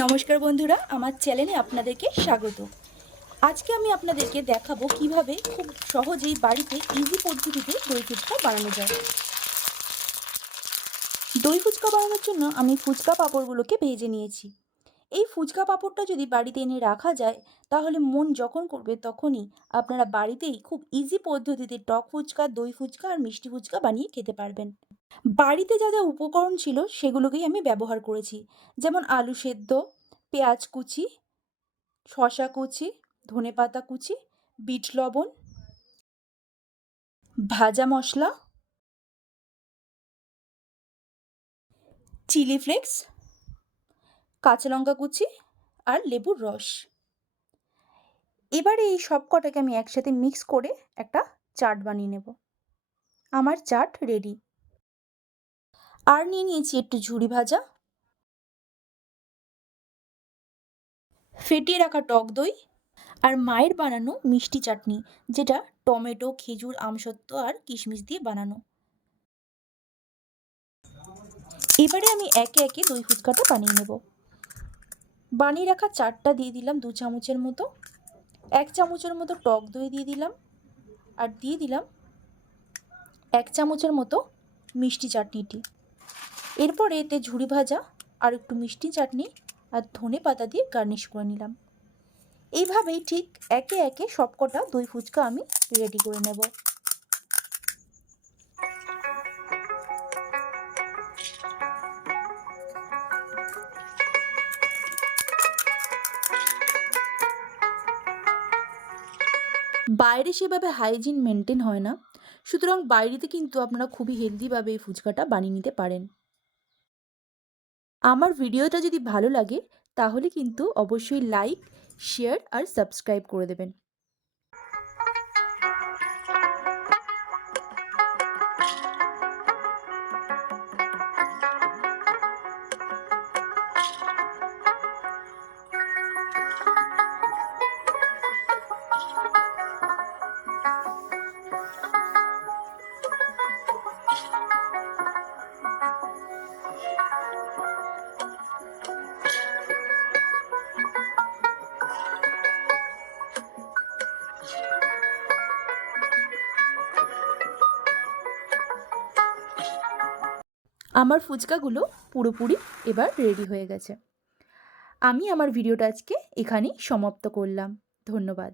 নমস্কার বন্ধুরা, আমার চ্যানেলে আপনাদেরকে স্বাগত। আজকে আমি আপনাদেরকে দেখাবো কিভাবে খুব সহজেই বাড়িতে ইজি পদ্ধতিতে দই ফুচকা বানানো যায়। দই ফুচকা বানানোর জন্য আমি ফুচকা পাঁপড়গুলোকে ভেজে নিয়েছি। এই ফুচকা পাঁপড়টা যদি বাড়িতে এনে রাখা যায়, তাহলে মন যখন করবে তখনই আপনারা বাড়িতেই খুব ইজি পদ্ধতিতে টক ফুচকা, দই ফুচকা আর মিষ্টি ফুচকা বানিয়ে খেতে পারবেন। বাড়িতে যা যা উপকরণ ছিল সেগুলোকেই আমি ব্যবহার করেছি, যেমন আলু সেদ্ধ, পেঁয়াজ কুচি, শসা কুচি, ধনেপাতা কুচি, বিট লবণ, ভাজা মশলা, চিলি ফ্লেক্স, কাঁচা লঙ্কা কুচি আর লেবুর রস। এবারে এই সব কটাকে আমি একসাথে মিক্স করে একটা চাট বানিয়ে নেব। আমার চাট রেডি। আর নিয়ে নিয়েছি একটু ঝুরি ভাজা, ফেটিয়ে রাখা টক দই আর মায়ের বানানো মিষ্টি চাটনি, যেটা টমেটো, খেজুর, আমসত্ত্ব আর কিশমিশ দিয়ে বানানো। এবারে আমি একে একে দই ফুচকাটা বানিয়ে নেব। বানিয়ে রাখা চাটটা দিয়ে দিলাম 2 চামচের মতো, 1 চামচের মতো টক দই দিয়ে দিলাম, আর দিয়ে দিলাম 1 চামচের মতো মিষ্টি চাটনিটি। এরপরে এতে ঝুরি ভাজা আর একটু মিষ্টি চাটনি আর ধনেপাতা দিয়ে গার্নিশ করে নিলাম। এইভাবেই ঠিক একে একে সবকটা দই ফুচকা আমি রেডি করে নেব। বাইরে সেভাবে হাইজিন মেনটেন হয় না, সুতরাং বাইরেতে কিন্তু আপনারা খুবই হেলদিভাবে এই ফুচকাটা বানিয়ে নিতে পারেন। আমার ভিডিওটা যদি ভালো লাগে তাহলে কিন্তু অবশ্যই লাইক, শেয়ার আর সাবস্ক্রাইব করে দেবেন। আমার ফুচকাগুলো পুরোপুরি এবার রেডি হয়ে গেছে। আমি আমার ভিডিওটা আজকে এখানেই সমাপ্ত করলাম। ধন্যবাদ।